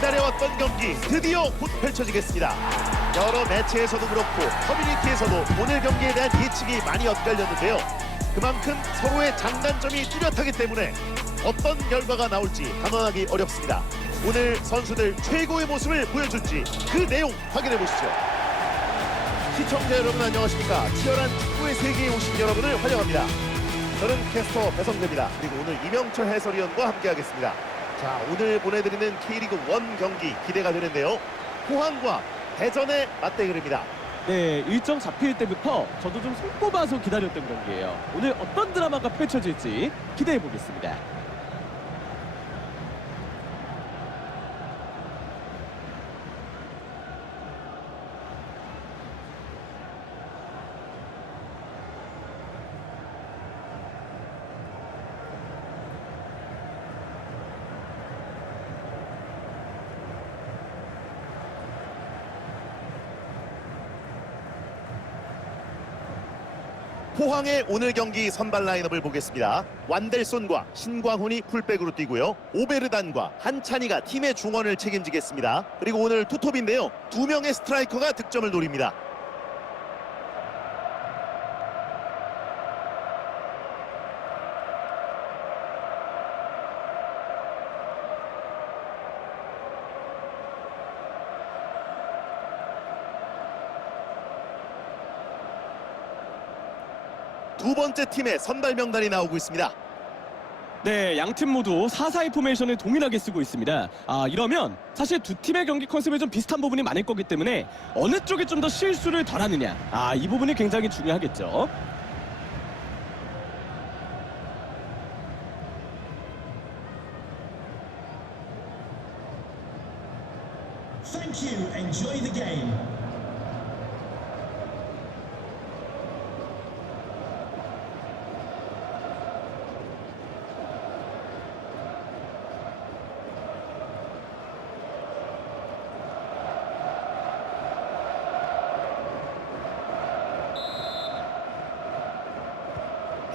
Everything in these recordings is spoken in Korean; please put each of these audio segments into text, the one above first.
기다려왔던 경기 드디어 곧 펼쳐지겠습니다. 여러 매체에서도 그렇고 커뮤니티에서도 오늘 경기에 대한 예측이 많이 엇갈렸는데요. 그만큼 서로의 장단점이 뚜렷하기 때문에 어떤 결과가 나올지 단언하기 어렵습니다. 오늘 선수들 최고의 모습을 보여줄지 그 내용 확인해 보시죠. 시청자 여러분 안녕하십니까? 치열한 축구의 세계에 오신 여러분을 환영합니다. 저는 캐스터 배성재입니다. 그리고 오늘 이명철 해설위원과 함께하겠습니다. 자, 오늘 보내드리는 K리그 1 경기 기대가 되는데요. 포항과 대전의 맞대결입니다. 네, 일정 잡힐 때부터 저도 좀 손꼽아서 기다렸던 경기예요. 오늘 어떤 드라마가 펼쳐질지 기대해 보겠습니다. 포항의 오늘 경기 선발 라인업을 보겠습니다. 완델손과 신광훈이 풀백으로 뛰고요. 오베르단과 한찬이가 팀의 중원을 책임지겠습니다. 그리고 오늘 투톱인데요. 두 명의 스트라이커가 득점을 노립니다. 두 번째 팀의 선발 명단이 나오고 있습니다. 네, 양 팀 모두 4-4-2 포메이션을 동일하게 쓰고 있습니다. 아, 이러면 사실 두 팀의 경기 컨셉이 좀 비슷한 부분이 많을 거기 때문에 어느 쪽이 좀 더 실수를 덜 하느냐. 아, 이 부분이 굉장히 중요하겠죠.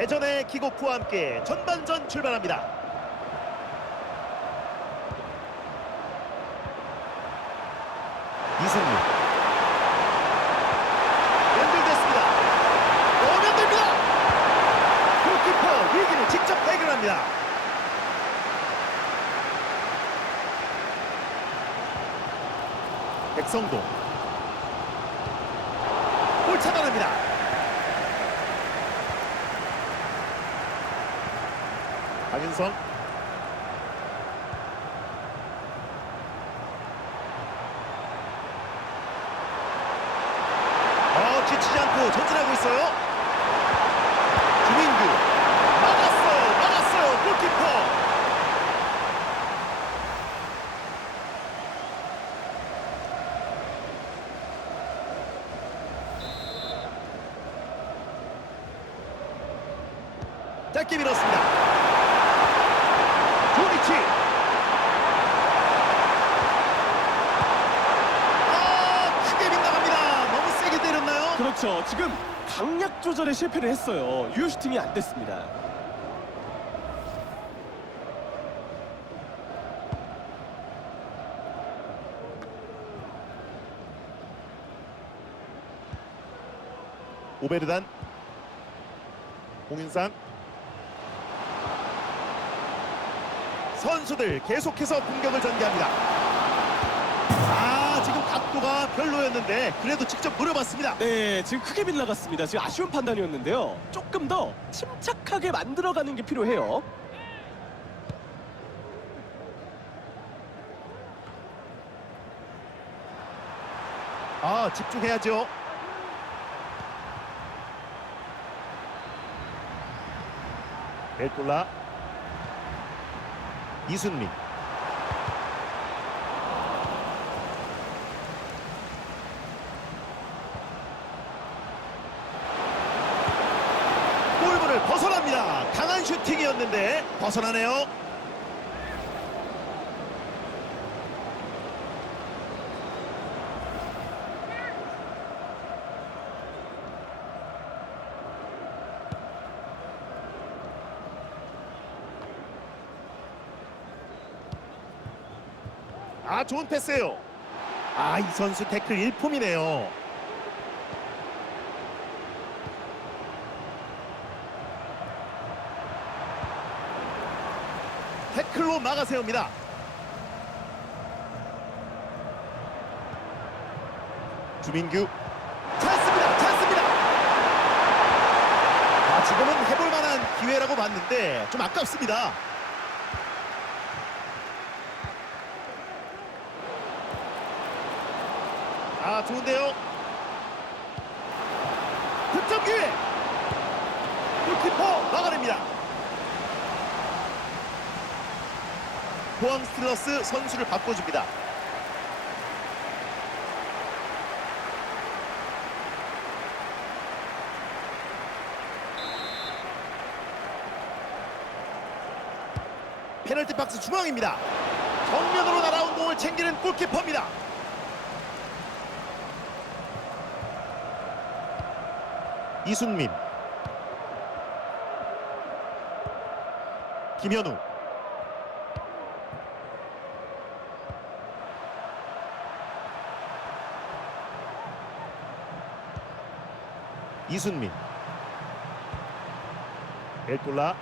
대전의 킥오프와 함께 전반전 출발합니다. 이승민 연결됐습니다. 넣으면 됩니다. 골키퍼 위기를 직접 해결합니다. 백성동 골 차단합니다. 박윤성 어 지치지 않고 전진하고 있어요 주민규 막았어요 막았어요 골키퍼 짧게 밀었습니다 조니치 아 크게 빗나갑니다 너무 세게 때렸나요? 지금 강약 조절에 실패를 했어요. 유효 슈팅이 안 됐습니다. 오베르단 홍인상 선수들 계속해서 공격을 전개합니다 각도가 별로였는데 그래도 직접 노려봤습니다 네, 지금 크게 빗나갔습니다. 지금 아쉬운 판단이었는데요. 조금 더 침착하게 만들어가는 게 필요해요. 아 집중해야죠 벨톨라 이순민 골문을 벗어납니다 강한 슈팅이었는데 벗어나네요 아 좋은 패스예요. 아 이 선수 태클 일품이네요. 태클로 막아 세웁니다. 주민규 찬스입니다. 찬스입니다. 아, 지금은 해볼 만한 기회라고 봤는데 좀 아깝습니다. 아 좋은데요. 득점 기회. 골키퍼 막아냅니다. 포항 스틸러스 선수를 바꿔줍니다. 페널티 박스 중앙입니다. 정면으로 날아온 공을 챙기는 골키퍼입니다. 이순민 김현우 이순민. 엘톨라.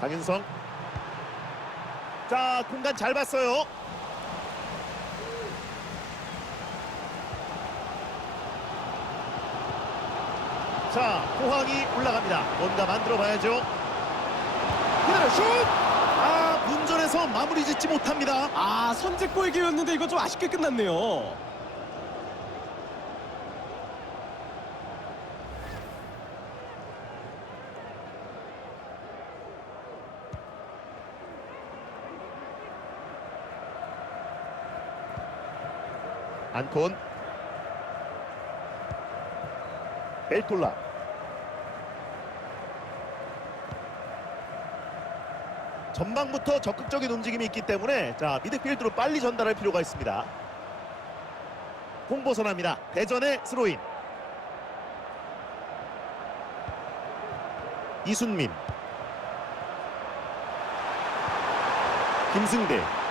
강윤성. 자 공간 잘 봤어요. 자 포항이 올라갑니다. 뭔가 만들어 봐야죠. 그대로 슛! 아 문전에서 마무리 짓지 못합니다. 아 선제골 기회였는데 이거 좀 아쉽게 끝났네요. 안톤. 엘톨라. 전방부터 적극적인 움직임이 있기 때문에 자 미드필드로 빨리 전달할 필요가 있습니다. 홍보선합니다. 대전의 스로인. 이순민. 김승대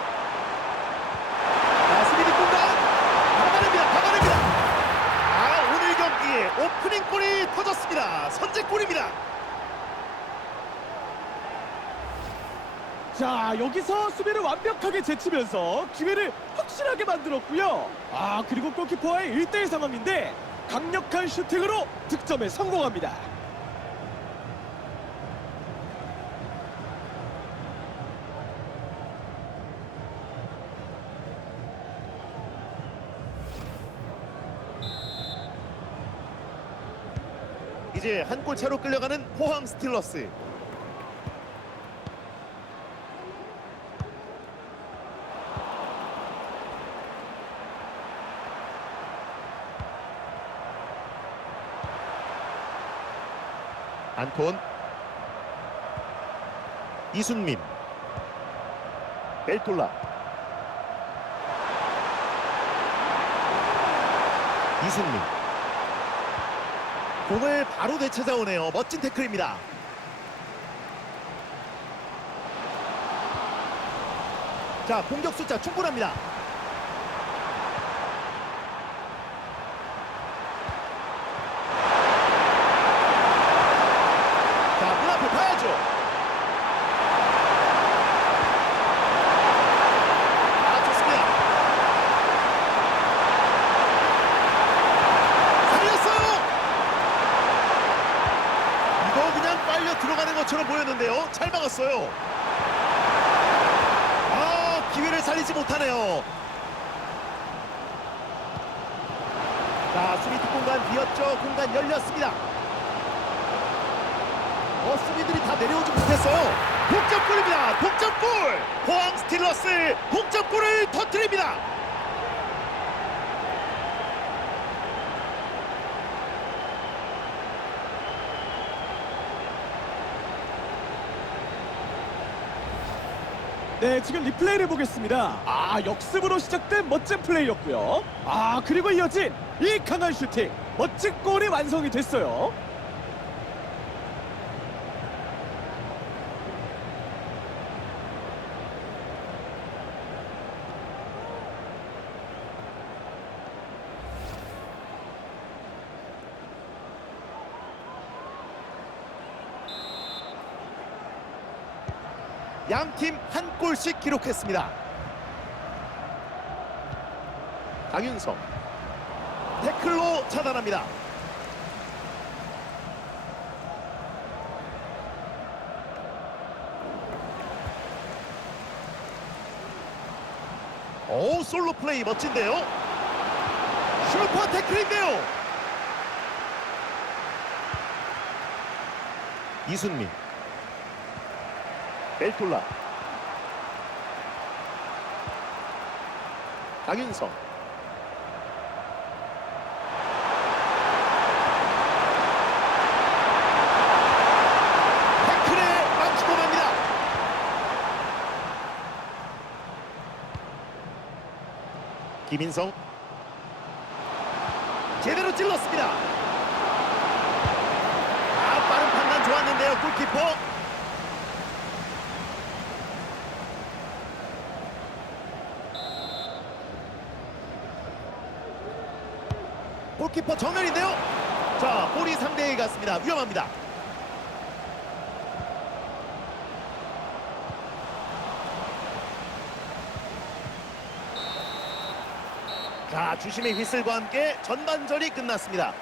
경기에 오프닝 골이 터졌습니다. 선제골입니다. 자 여기서 수비를 완벽하게 제치면서 기회를 확실하게 만들었고요. 아 그리고 골키퍼와의 1대1 상황인데 강력한 슈팅으로 득점에 성공합니다. 이제 한 골 차로 끌려가는 포항 스틸러스. 안톤. 이순민. 벨톨라. 이순민 공을 바로 되찾아오네요. 멋진 태클입니다. 자, 공격 숫자 충분합니다. 자, 문 앞에 봐야죠. 아, 좋습니다. 살렸어요! 이거 그냥 빨려 들어가는 것처럼 보였는데요. 잘 막았어요. 아, 기회를 살리지 못하네요. 자, 수비 뒷공간 비었죠. 공간 열렸습니다. 어, 수비들이 다 내려오지 못했어요. 동점골입니다. 동점골! 포항 스틸러스 동점골을 터뜨립니다. 네, 지금 리플레이를 보겠습니다. 아, 역습으로 시작된 멋진 플레이였고요. 아, 그리고 이어진 이 강한 슈팅. 멋진 골이 완성이 됐어요. 양팀 한 골씩 기록했습니다. 강윤성 태클로 차단합니다. 오 솔로 플레이 멋진데요. 슈퍼 태클인데요. 이순민 벨톨라. 강윤성. 태클에 망치고 맙니다. 김인성. 제대로 찔렀습니다. 아 빠른 판단 좋았는데요. 골키퍼 골키퍼 정면인데요. 자 볼이 상대에게 갔습니다. 위험합니다. 자 주심의 휘슬과 함께 전반전이 끝났습니다.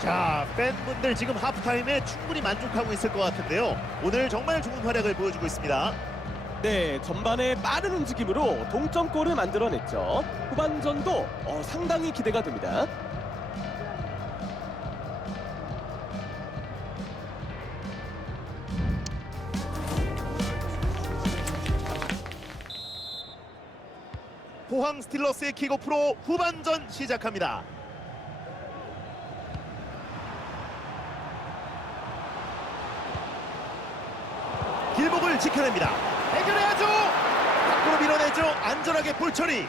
자 팬분들 지금 하프타임에 충분히 만족하고 있을 것 같은데요. 오늘 정말 좋은 활약을 보여주고 있습니다. 네, 전반에 빠른 움직임으로 동점골을 만들어냈죠. 후반전도 어, 상당히 기대가 됩니다. 포항 스틸러스의 킥오프로 후반전 시작합니다. 길목을 지켜냅니다. 밀어내죠. 안전하게 볼 처리.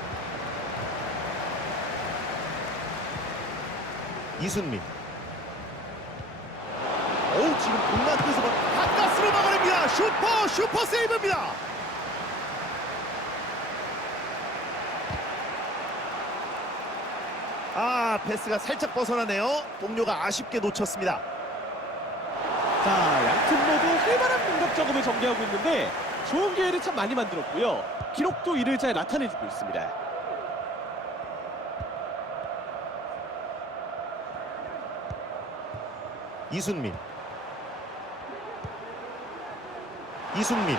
이순민. 오 지금 공만 끄서 가까스로 막아냅니다. 슈퍼 슈퍼 세이브입니다. 아 패스가 살짝 벗어나네요. 동료가 아쉽게 놓쳤습니다. 자, 양팀 모두 활발한 공격 작업을 전개하고 있는데 좋은 기회를 참 많이 만들었고요. 기록도 이를 잘 나타내주고 있습니다. 이순민. 이순민.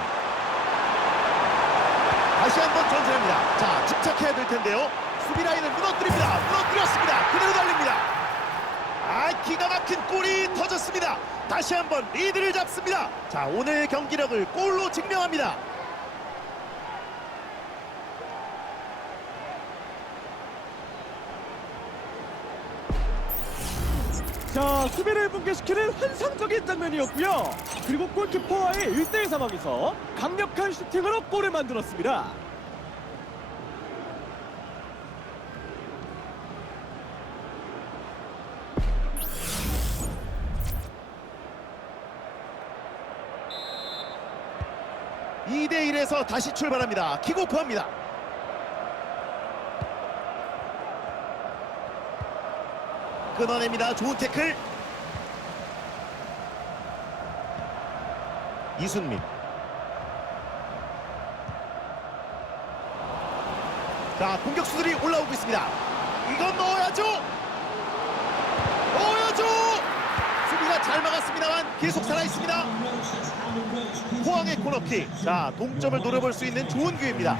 다시 한번 전진합니다. 자 집착해야 될 텐데요. 수비 라인을 무너뜨립니다. 무너뜨렸습니다. 그대로 달립니다. 아 기가 막힌 골이 터졌습니다 다시 한번 리드를 잡습니다 자 오늘 경기력을 골로 증명합니다 자, 수비를 붕괴시키는 환상적인 장면이었고요. 그리고 골키퍼와의 1대1 상황에서 강력한 슈팅으로 골을 만들었습니다. 1에서 다시 출발합니다. 킥오프합니다. 끊어냅니다. 좋은 태클. 이순민. 자 공격수들이 올라오고 있습니다. 이건 넣어야죠. 넣어야죠. 수비가 잘 막았습니다만 계속 살아있습니다 포항의 코너킥. 자 동점을 노려볼 수 있는 좋은 기회입니다.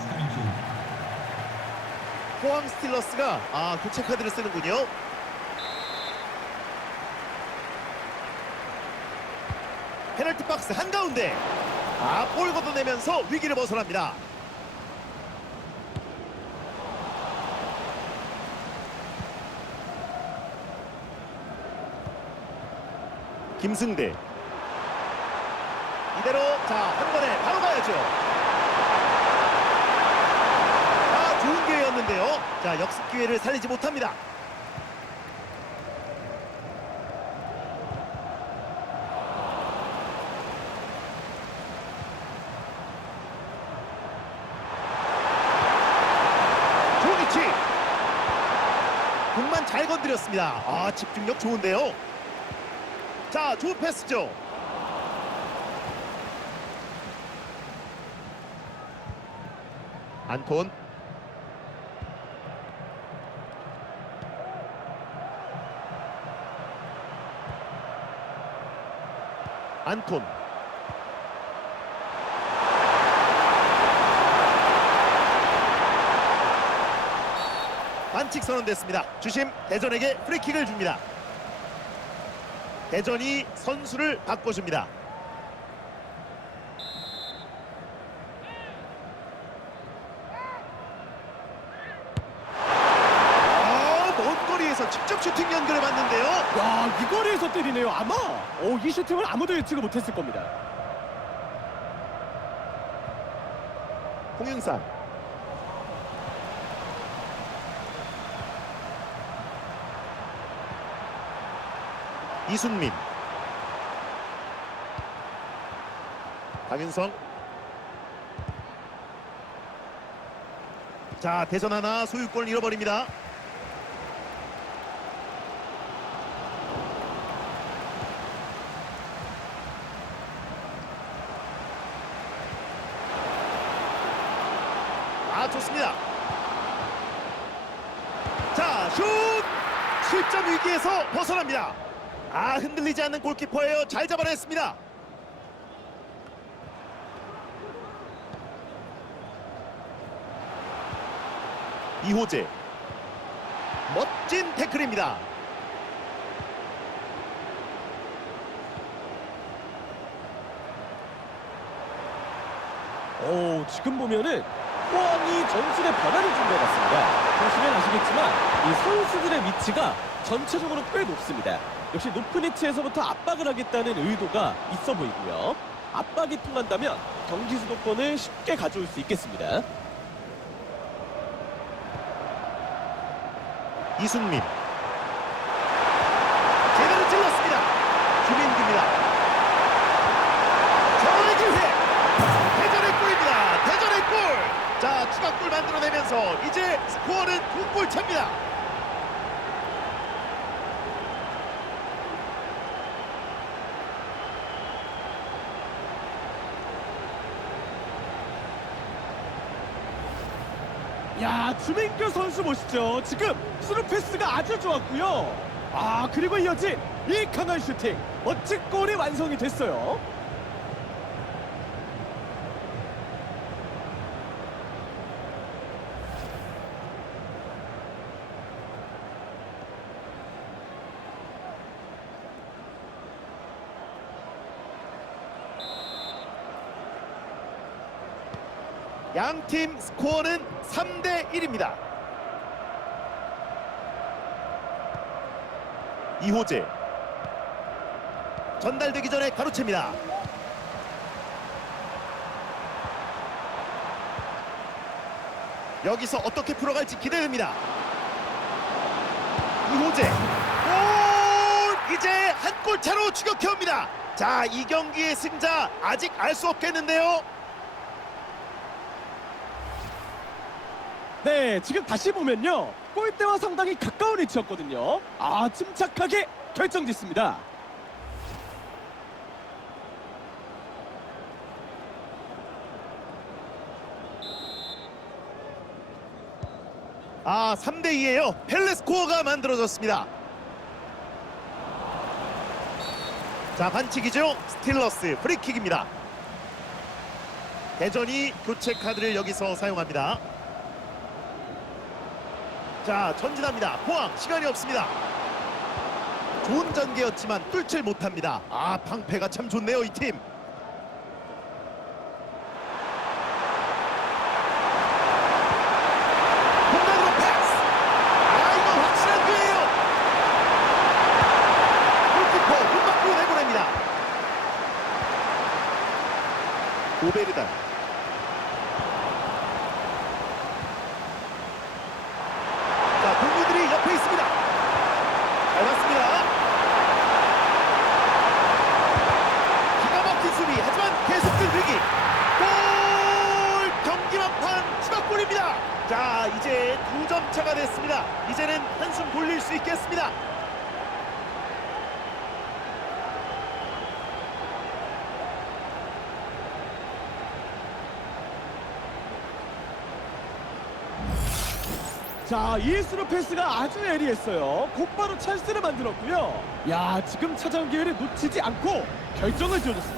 포항 스틸러스가 아 교체 카드를 쓰는군요. 페널티 박스 한가운데. 아 볼 걷어내면서 위기를 벗어납니다. 김승대 이대로 자 한 번에 바로 가야죠. 아 좋은 기회였는데요. 자 역습 기회를 살리지 못합니다. 위치. 공만 잘 건드렸습니다. 아 집중력 좋은데요. 자 좋은 패스죠 안톤 안톤 반칙 선언됐습니다. 주심 대전에게 프리킥을 줍니다. 대전이 선수를 바꿔줍니다. 아, 먼 거리에서 직접 슈팅 연결해 봤는데요. 야, 이 거리에서 때리네요. 아마 어, 이 슈팅을 아무도 예측을 못했을 겁니다. 홍윤상 이순민 강윤성 자 대전 하나 소유권을 잃어버립니다 아 좋습니다. 자, 슛! 실점 위기에서 벗어납니다. 아, 흔들리지 않는 골키퍼예요. 잘 잡아냈습니다. 이호재. 멋진 태클입니다. 오, 지금 보면은 포항이 전술의 변화를 준 것 같습니다. 보시면 아시겠지만 이 선수들의 위치가 전체적으로 꽤 높습니다. 역시 높은 위치에서부터 압박을 하겠다는 의도가 있어 보이고요. 압박이 통한다면 경기 주도권을 쉽게 가져올 수 있겠습니다. 이순민. 제대로 찔렀습니다. 주민규입니다. 자, 추가골 만들어내면서 이제 스코어는 두골 차입니다. 야, 주민규 선수 보시죠. 지금 스루 패스가 아주 좋았고요. 아, 그리고 이어진 이 강한 슈팅. 멋진 골이 완성이 됐어요. 양팀 스코어는 3대 1입니다. 이호재 전달되기 전에 가로챕니다. 여기서 어떻게 풀어갈지 기대됩니다. 이호재 골 이제 한 골 차로 추격해옵니다. 자 이 경기의 승자 아직 알 수 없겠는데요. 네, 지금 다시 보면요. 골대와 상당히 가까운 위치였거든요. 아, 침착하게 결정짓습니다. 아, 3대 2예요. 펠레스코어가 만들어졌습니다. 자, 반칙이죠. 스틸러스 프리킥입니다. 대전이 교체 카드를 여기서 사용합니다. 자, 전진합니다. 포항 시간이 없습니다. 좋은 전개였지만 뚫질 못합니다. 아, 방패가 참 좋네요, 이 팀. 자, 이에스로 패스가 아주 예리했어요. 곧바로 찬스를 만들었고요. 야, 지금 찾아온 기회를 놓치지 않고 결정을 지어줬습니다.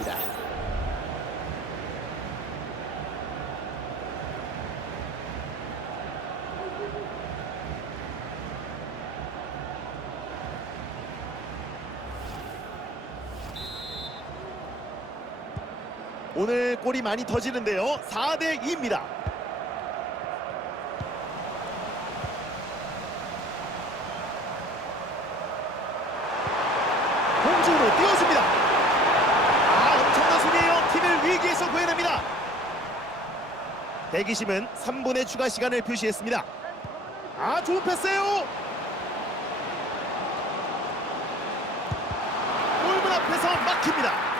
골이 많이 터지는데요. 4대 2입니다. 공중으로 뛰었습니다. 아, 엄청난 수비예요. 팀을 위기에서 구해냅니다. 대기심은 3분의 추가 시간을 표시했습니다. 아, 좋은 패스예요. 골문 앞에서 막힙니다.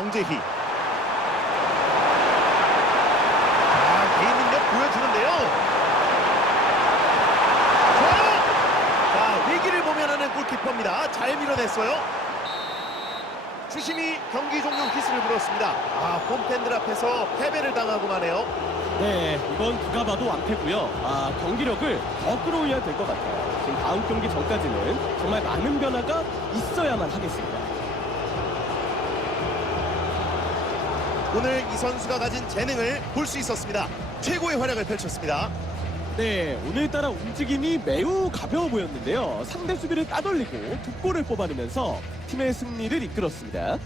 정재희. 아, 개인 능력 보여주는데요. 좋아요. 자, 위기를 모면하는 골키퍼입니다. 잘 밀어냈어요. 주심이 경기 종료 휘슬을 불었습니다. 아, 홈팬들 앞에서 패배를 당하고 마네요. 네, 이건 누가 봐도 완패고요. 아, 경기력을 더 끌어올려야 될 것 같아요. 지금 다음 경기 전까지는 정말 많은 변화가 있어야만 하겠습니다. 오늘 이 선수가 가진 재능을 볼 수 있었습니다. 최고의 활약을 펼쳤습니다. 네, 오늘따라 움직임이 매우 가벼워 보였는데요. 상대 수비를 따돌리고 두 골을 뽑아내면서 팀의 승리를 이끌었습니다.